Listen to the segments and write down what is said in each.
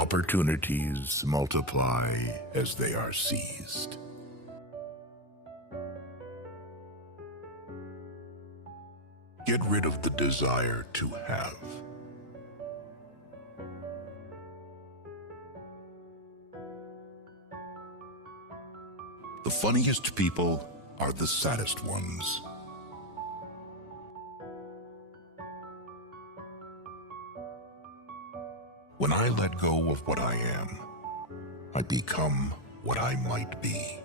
Opportunities multiply as they are seized. Get rid of the desire to have. The funniest people are the saddest ones. When I let go of what I am, I become what I might be.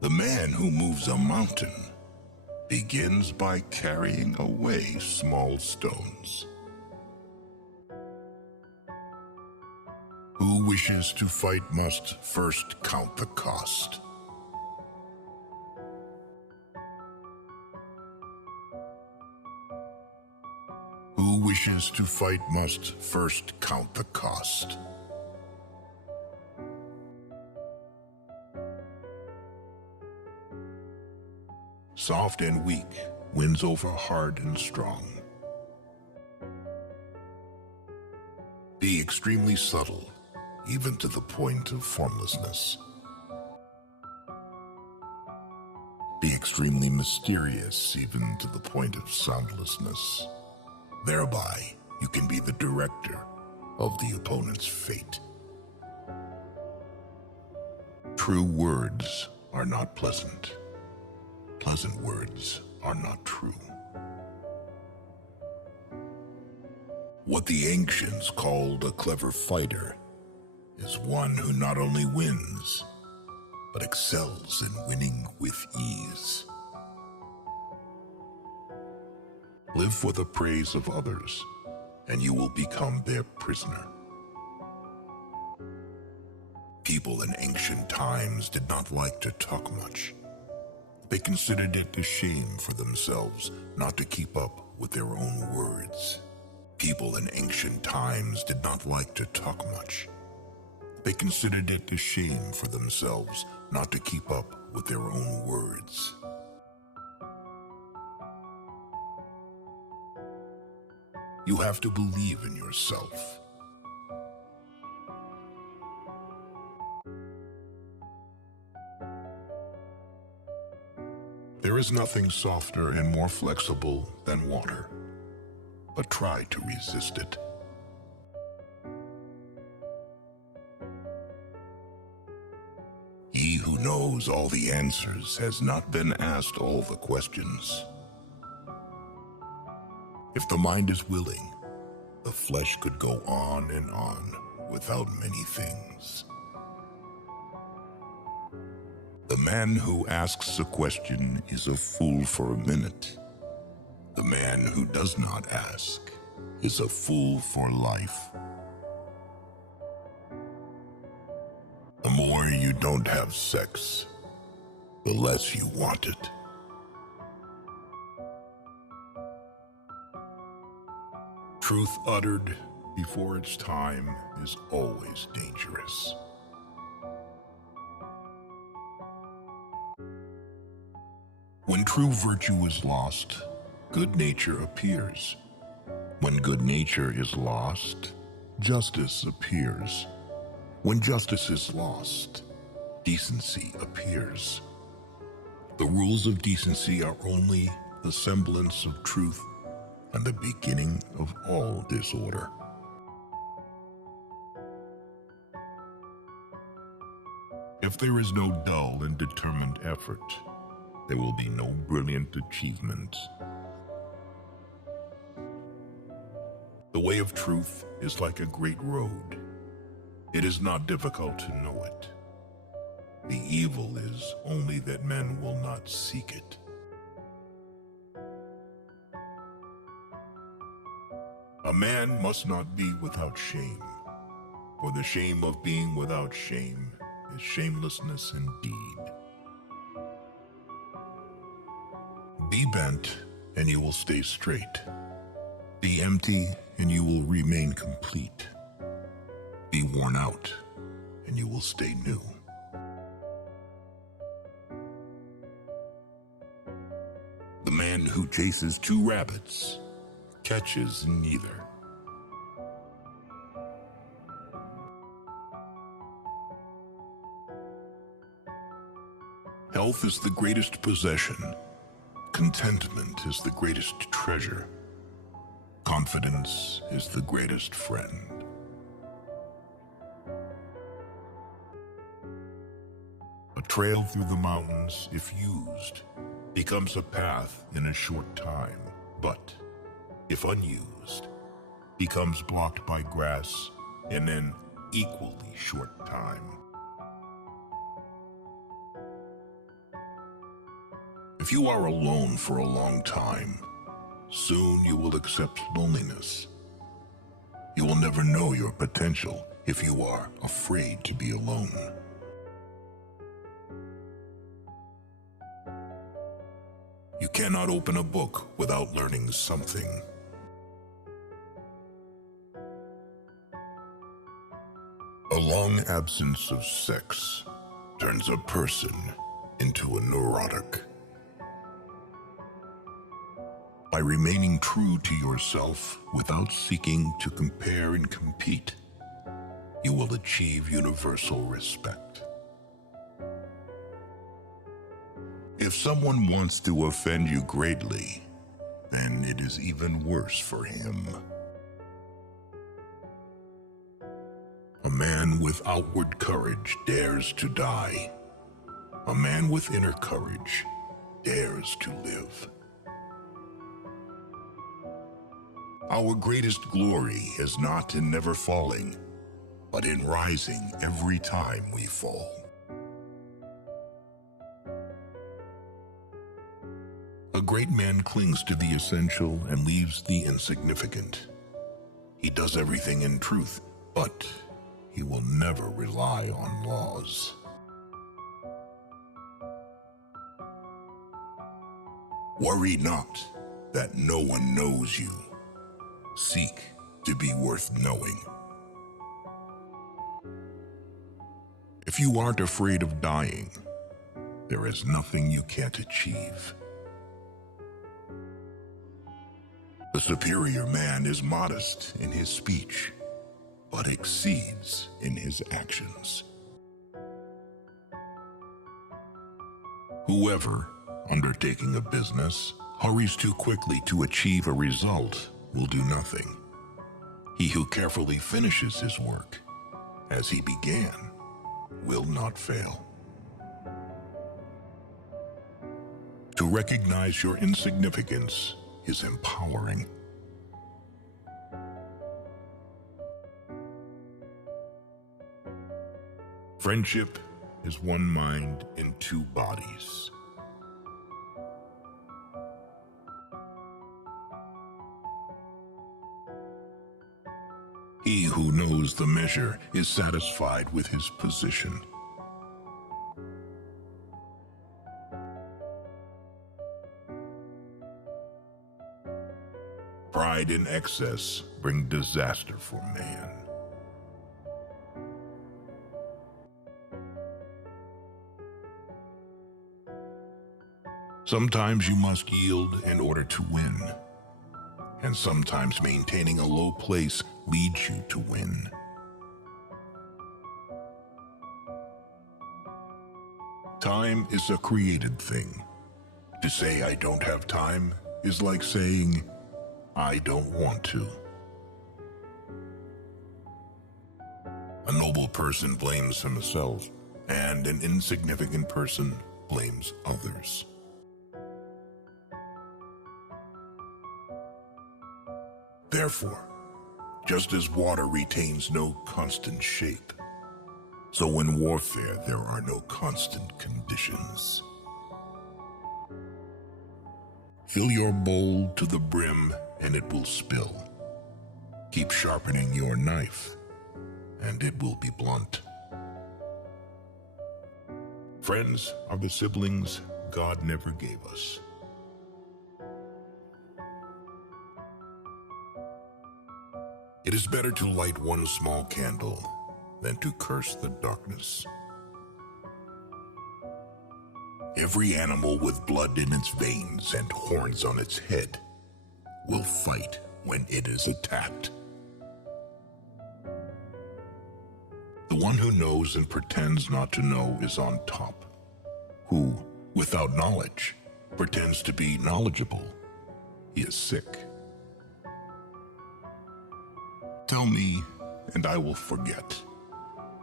The man who moves a mountain begins by carrying away small stones. Who wishes to fight must first count the cost. Who wishes to fight must first count the cost. Soft and weak wins over hard and strong. Be extremely subtle, even to the point of formlessness. Be extremely mysterious, even to the point of soundlessness. Thereby, you can be the director of the opponent's fate. True words are not pleasant. Pleasant words are not true. What the ancients called a clever fighter is one who not only wins, but excels in winning with ease. Live for the praise of others, and you will become their prisoner. People in ancient times did not like to talk much. They considered it a shame for themselves not to keep up with their own words. People in ancient times did not like to talk much. They considered it a shame for themselves not to keep up with their own words. You have to believe in yourself. There is nothing softer and more flexible than water, but try to resist it. He who knows all the answers has not been asked all the questions. If the mind is willing, the flesh could go on and on without many things. The man who asks a question is a fool for a minute. The man who does not ask is a fool for life. The more you don't have sex, the less you want it. Truth uttered before its time is always dangerous. When true virtue is lost, good nature appears. When good nature is lost, justice appears. When justice is lost, decency appears. The rules of decency are only the semblance of truth and the beginning of all disorder. If there is no dull and determined effort, there will be no brilliant achievement. The way of truth is like a great road. It is not difficult to know it. The evil is only that men will not seek it. A man must not be without shame, for the shame of being without shame is shamelessness indeed. Be bent, and you will stay straight. Be empty, and you will remain complete. Be worn out, and you will stay new. The man who chases two rabbits catches neither. Health is the greatest possession. Contentment is the greatest treasure. Confidence is the greatest friend. A trail through the mountains, if used, becomes a path in a short time, but if unused, becomes blocked by grass in an equally short time. If you are alone for a long time, soon you will accept loneliness. You will never know your potential if you are afraid to be alone. You cannot open a book without learning something. A long absence of sex turns a person into a neurotic. By remaining true to yourself without seeking to compare and compete, you will achieve universal respect. If someone wants to offend you greatly, then it is even worse for him. A man with outward courage dares to die. A man with inner courage dares to live. Our greatest glory is not in never falling, but in rising every time we fall. A great man clings to the essential and leaves the insignificant. He does everything in truth, but he will never rely on laws. Worry not that no one knows you. Seek to be worth knowing. If you aren't afraid of dying, there is nothing you can't achieve. The superior man is modest in his speech, but exceeds in his actions. Whoever, undertaking a business, hurries too quickly to achieve a result will do nothing. He who carefully finishes his work, as he began, will not fail. To recognize your insignificance is empowering. Friendship is one mind in two bodies. He who knows the measure is satisfied with his position. Pride in excess brings disaster for man. Sometimes you must yield in order to win, and sometimes maintaining a low place leads you to win. Time is a created thing. To say I don't have time is like saying I don't want to. A noble person blames himself, and an insignificant person blames others. Therefore, just as water retains no constant shape, so in warfare there are no constant conditions. Fill your bowl to the brim and it will spill. Keep sharpening your knife and it will be blunt. Friends are the siblings God never gave us. It is better to light one small candle than to curse the darkness. Every animal with blood in its veins and horns on its head will fight when it is attacked. The one who knows and pretends not to know is on top, who, without knowledge, pretends to be knowledgeable. He is sick. Tell me, and I will forget.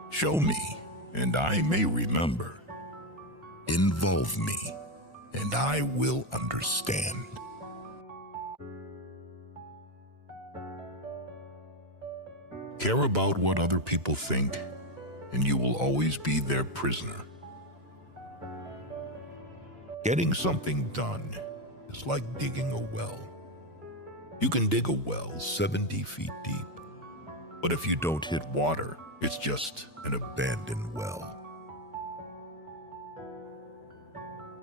Show me, and I may remember. Involve me, and I will understand. Care about what other people think, and you will always be their prisoner. Getting something done is like digging a well. You can dig a well 70 feet deep, but if you don't hit water, it's just an abandoned well.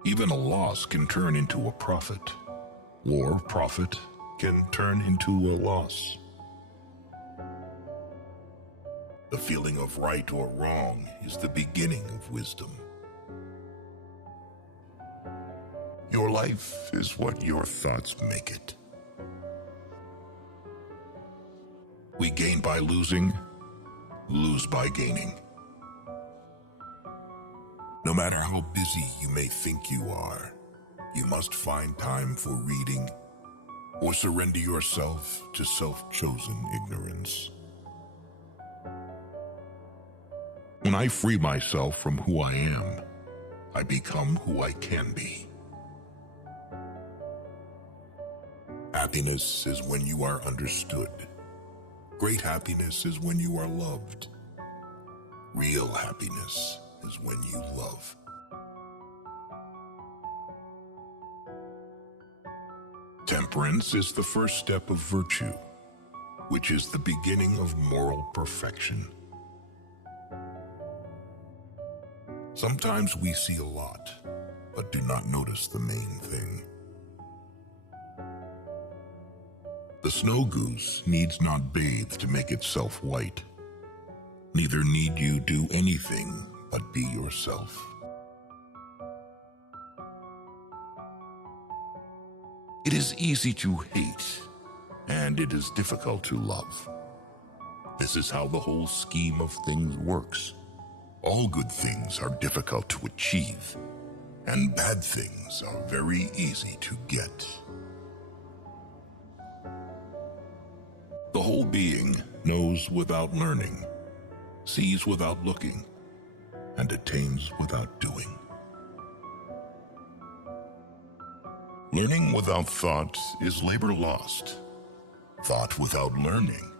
Even a loss can turn into a profit, or profit can turn into a loss. The feeling of right or wrong is the beginning of wisdom. Your life is what your thoughts make it. We gain by losing, lose by gaining. No matter how busy you may think you are, you must find time for reading or surrender yourself to self-chosen ignorance. When I free myself from who I am, I become who I can be. Happiness is when you are understood. Great happiness is when you are loved. Real happiness is when you love. Temperance is the first step of virtue, which is the beginning of moral perfection. Sometimes we see a lot, but do not notice the main thing. The snow goose needs not bathe to make itself white. Neither need you do anything but be yourself. It is easy to hate, and it is difficult to love. This is how the whole scheme of things works. All good things are difficult to achieve, and bad things are very easy to get. The whole being knows without learning, sees without looking, and attains without doing. Learning without thought is labor lost. Thought without learning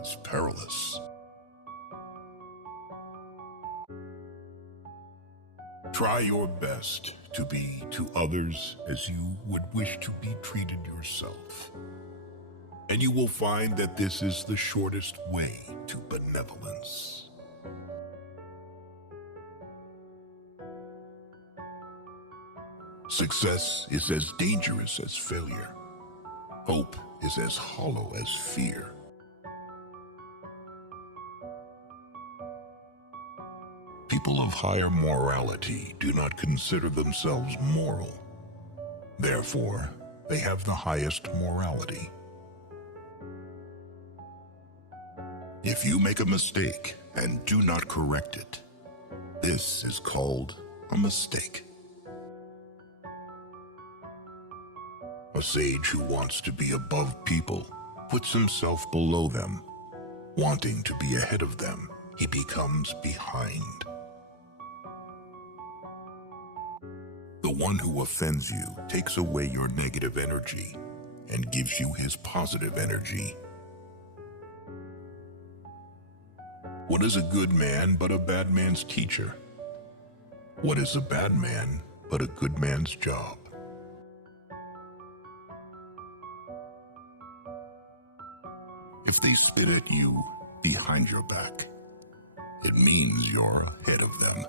is perilous. Try your best to be to others as you would wish to be treated yourself, and you will find that this is the shortest way to benevolence. Success is as dangerous as failure. Hope is as hollow as fear. People of higher morality do not consider themselves moral. Therefore, they have the highest morality. If you make a mistake and do not correct it, this is called a mistake. A sage who wants to be above people puts himself below them. Wanting to be ahead of them, he becomes behind. The one who offends you takes away your negative energy and gives you his positive energy. What is a good man but a bad man's teacher? What is a bad man but a good man's job? If they spit at you behind your back, it means you're ahead of them.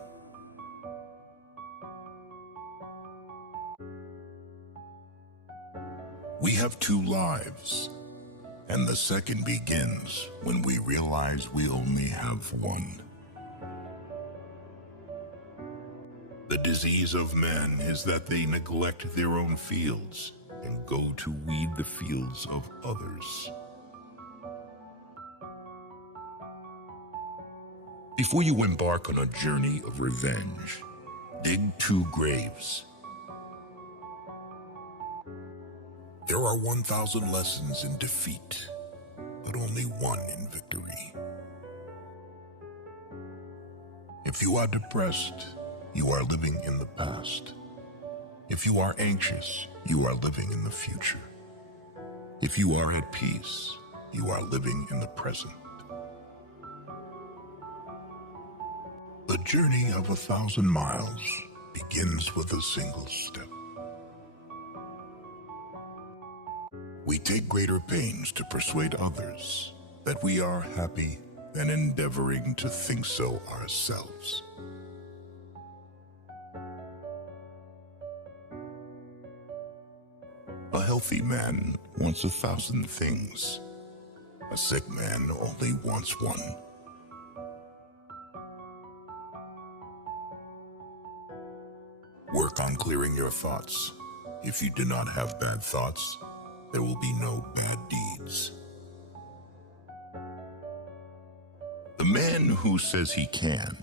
We have two lives, and the second begins when we realize we only have one. The disease of men is that they neglect their own fields and go to weed the fields of others. Before you embark on a journey of revenge, dig 2 graves. There are 1,000 lessons in defeat, but only 1 in victory. If you are depressed, you are living in the past. If you are anxious, you are living in the future. If you are at peace, you are living in the present. The journey of 1,000 miles begins with a single step. We take greater pains to persuade others that we are happy than endeavoring to think so ourselves. A healthy man wants 1,000 things. A sick man only wants 1. Work on clearing your thoughts. If you do not have bad thoughts, there will be no bad deeds. The man who says he can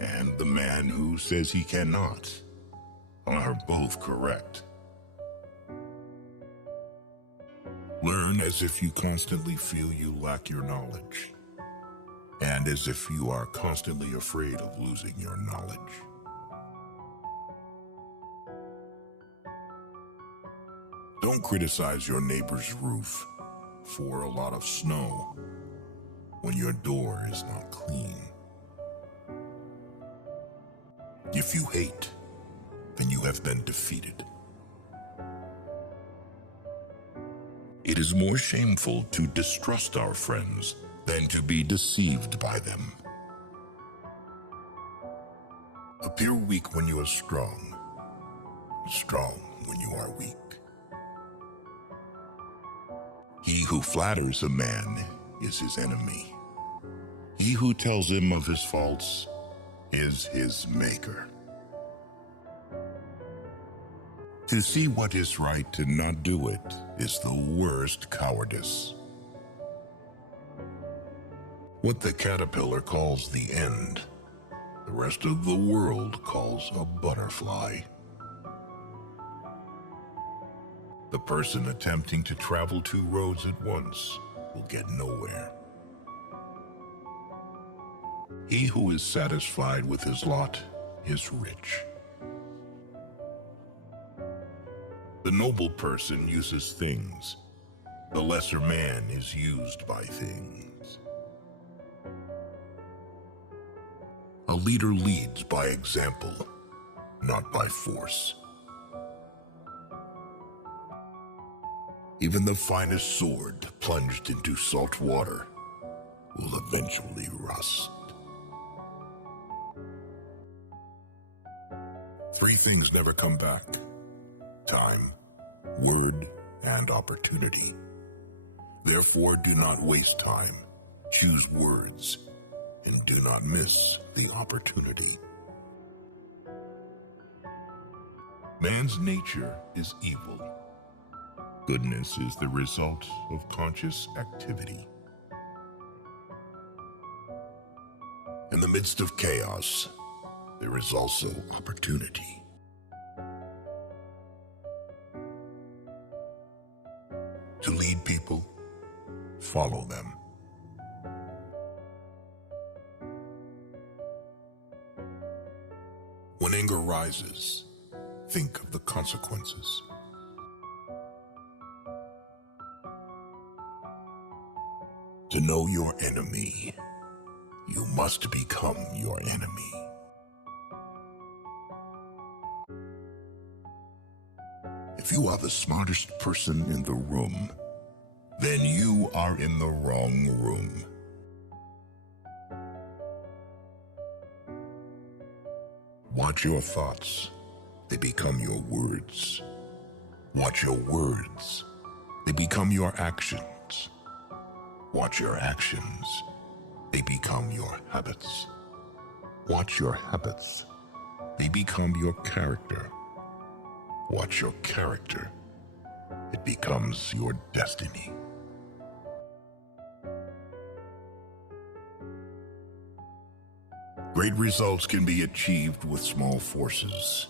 and the man who says he cannot are both correct. Learn as if you constantly feel you lack your knowledge, and as if you are constantly afraid of losing your knowledge. Don't criticize your neighbor's roof for a lot of snow when your door is not clean. If you hate, then you have been defeated. It is more shameful to distrust our friends than to be deceived by them. Appear weak when you are strong, strong when you are weak. He who flatters a man is his enemy. He who tells him of his faults is his maker. To see what is right and not do it is the worst cowardice. What the caterpillar calls the end, the rest of the world calls a butterfly. The person attempting to travel 2 roads at once will get nowhere. He who is satisfied with his lot is rich. The noble person uses things. The lesser man is used by things. A leader leads by example, not by force. Even the finest sword plunged into salt water will eventually rust. 3 things never come back: time, word, and opportunity. Therefore, do not waste time. Choose words, and do not miss the opportunity. Man's nature is evil. Goodness is the result of conscious activity. In the midst of chaos, there is also opportunity. To lead people, follow them. When anger rises, think of the consequences. To know your enemy, you must become your enemy. If you are the smartest person in the room, then you are in the wrong room. Watch your thoughts. They become your words. Watch your words. They become your actions. Watch your actions. They become your habits. Watch your habits. They become your character. Watch your character. It becomes your destiny. Great results can be achieved with small forces.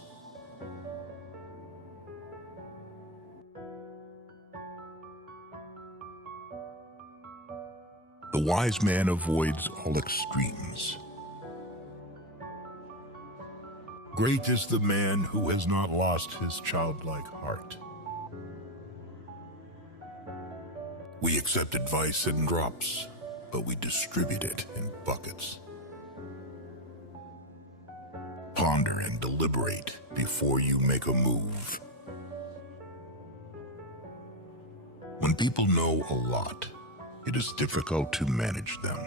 The wise man avoids all extremes. Great is the man who has not lost his childlike heart. We accept advice in drops, but we distribute it in buckets. Ponder and deliberate before you make a move. When people know a lot, it is difficult to manage them.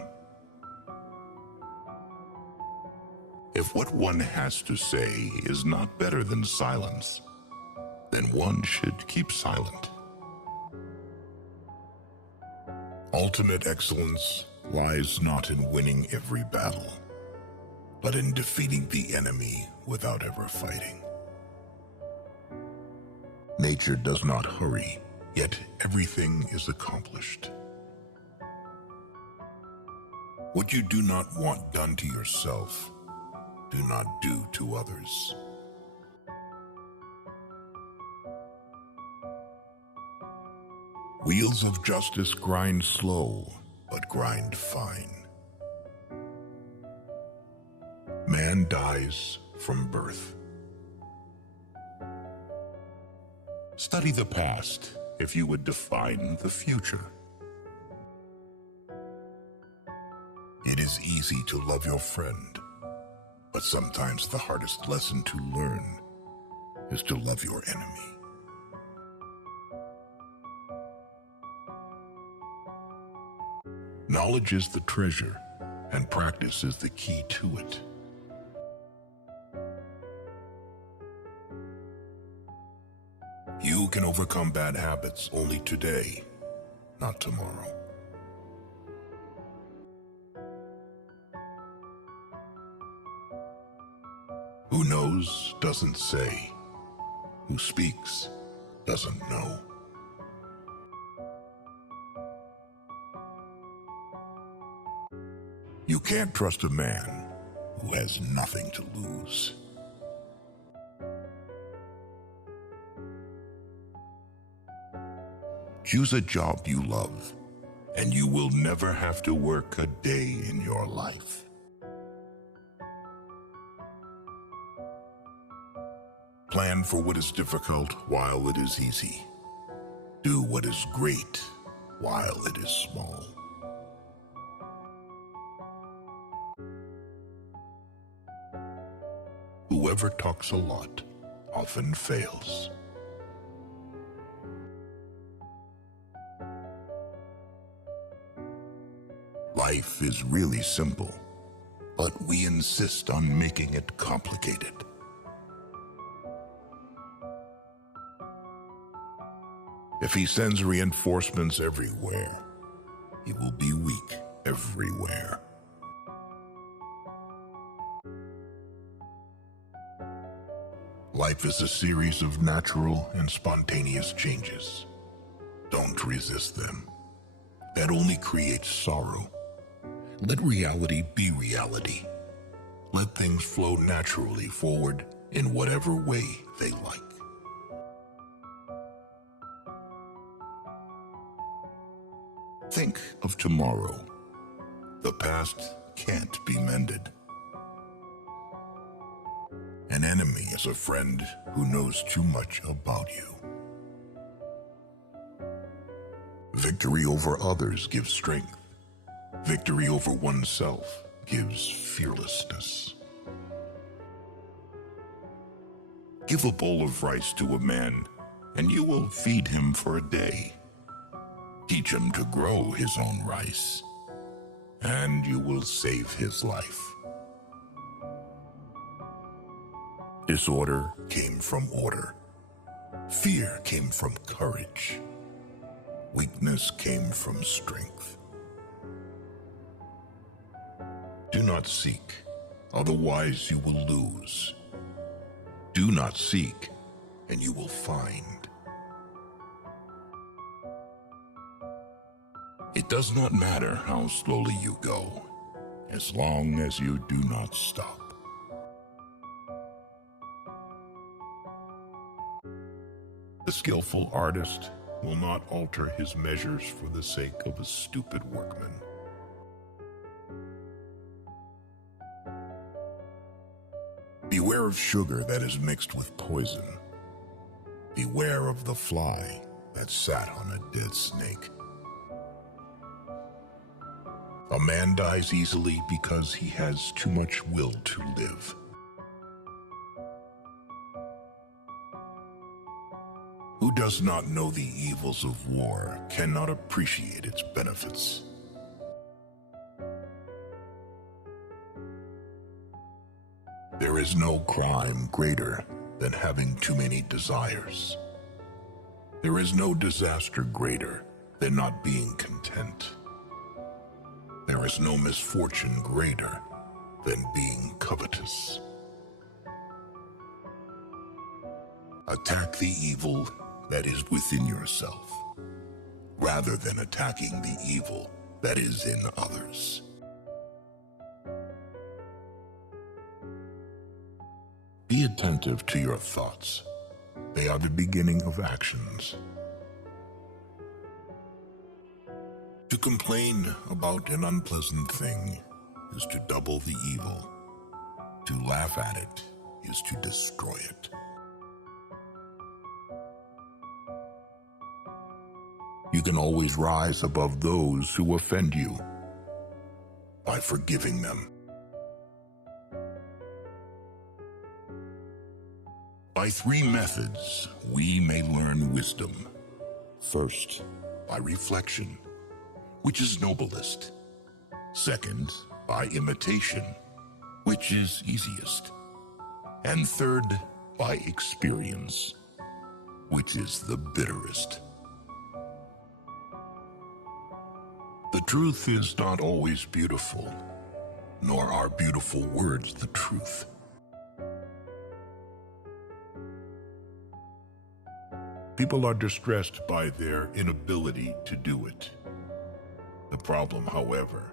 If what one has to say is not better than silence, then one should keep silent. Ultimate excellence lies not in winning every battle, but in defeating the enemy without ever fighting. Nature does not hurry, yet everything is accomplished. What you do not want done to yourself, do not do to others. Wheels of justice grind slow, but grind fine. Man dies from birth. Study the past if you would define the future. It is easy to love your friend, but sometimes the hardest lesson to learn is to love your enemy. Knowledge is the treasure, and practice is the key to it. You can overcome bad habits only today, not tomorrow. Who knows doesn't say. Who speaks doesn't know. You can't trust a man who has nothing to lose. Choose a job you love, and you will never have to work a day in your life. Plan for what is difficult while it is easy. Do what is great while it is small. Whoever talks a lot often fails. Life is really simple, but we insist on making it complicated. If he sends reinforcements everywhere, he will be weak everywhere. Life is a series of natural and spontaneous changes. Don't resist them. That only creates sorrow. Let reality be reality. Let things flow naturally forward in whatever way they like. Think of tomorrow. The past can't be mended. An enemy is a friend who knows too much about you. Victory over others gives strength. Victory over oneself gives fearlessness. Give a bowl of rice to a man, and you will feed him for a day. Teach him to grow his own rice, and you will save his life. Disorder came from order. Fear came from courage. Weakness came from strength. Do not seek, otherwise you will lose. Do not seek, and you will find. It does not matter how slowly you go, as long as you do not stop. The skillful artist will not alter his measures for the sake of a stupid workman. Beware of sugar that is mixed with poison. Beware of the fly that sat on a dead snake. A man dies easily because he has too much will to live. Who does not know the evils of war cannot appreciate its benefits. There is no crime greater than having too many desires. There is no disaster greater than not being content. There is no misfortune greater than being covetous. Attack the evil that is within yourself, rather than attacking the evil that is in others. Be attentive to your thoughts. They are the beginning of actions. To complain about an unpleasant thing is to double the evil. To laugh at it is to destroy it. You can always rise above those who offend you by forgiving them. By 3 methods, we may learn wisdom. First, by reflection, which is noblest. Second, by imitation, which is easiest. And third, by experience, which is the bitterest. The truth is not always beautiful, nor are beautiful words the truth. People are distressed by their inability to do it. The problem, however,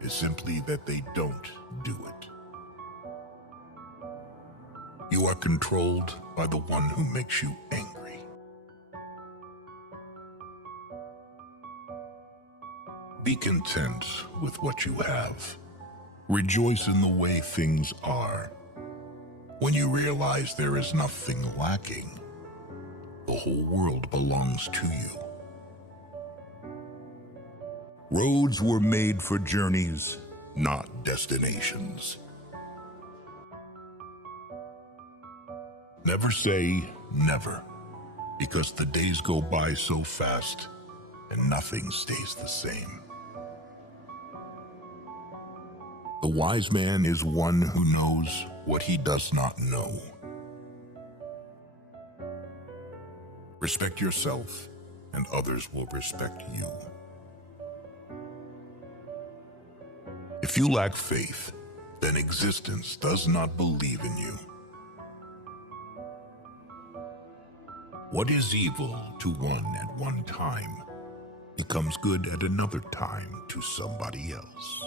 is simply that they don't do it. You are controlled by the one who makes you angry. Be content with what you have. Rejoice in the way things are. When you realize there is nothing lacking, the whole world belongs to you. Roads were made for journeys, not destinations. Never say never, because the days go by so fast and nothing stays the same. The wise man is one who knows what he does not know. Respect yourself, and others will respect you. If you lack faith, then existence does not believe in you. What is evil to one at one time becomes good at another time to somebody else.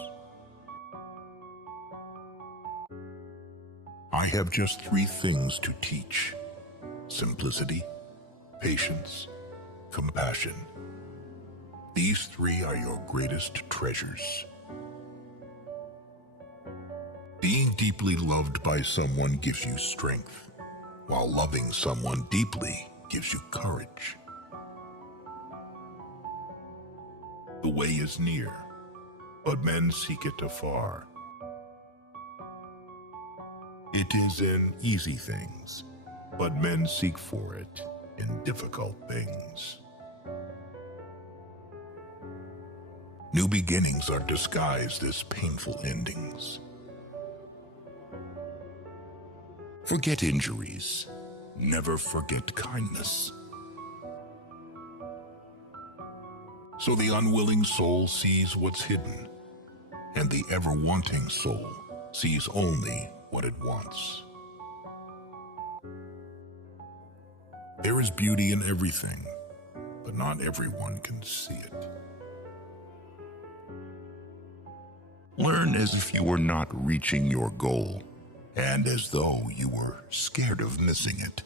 I have just 3 things to teach: simplicity, patience, compassion. These 3 are your greatest treasures. Being deeply loved by someone gives you strength, while loving someone deeply gives you courage. The way is near, but men seek it afar. It is in easy things, but men seek for it in difficult things. New beginnings are disguised as painful endings. Forget injuries. Never forget kindness. So the unwilling soul sees what's hidden, and the ever-wanting soul sees only what it wants. There is beauty in everything, but not everyone can see it. Learn as if you were not reaching your goal, and as though you were scared of missing it.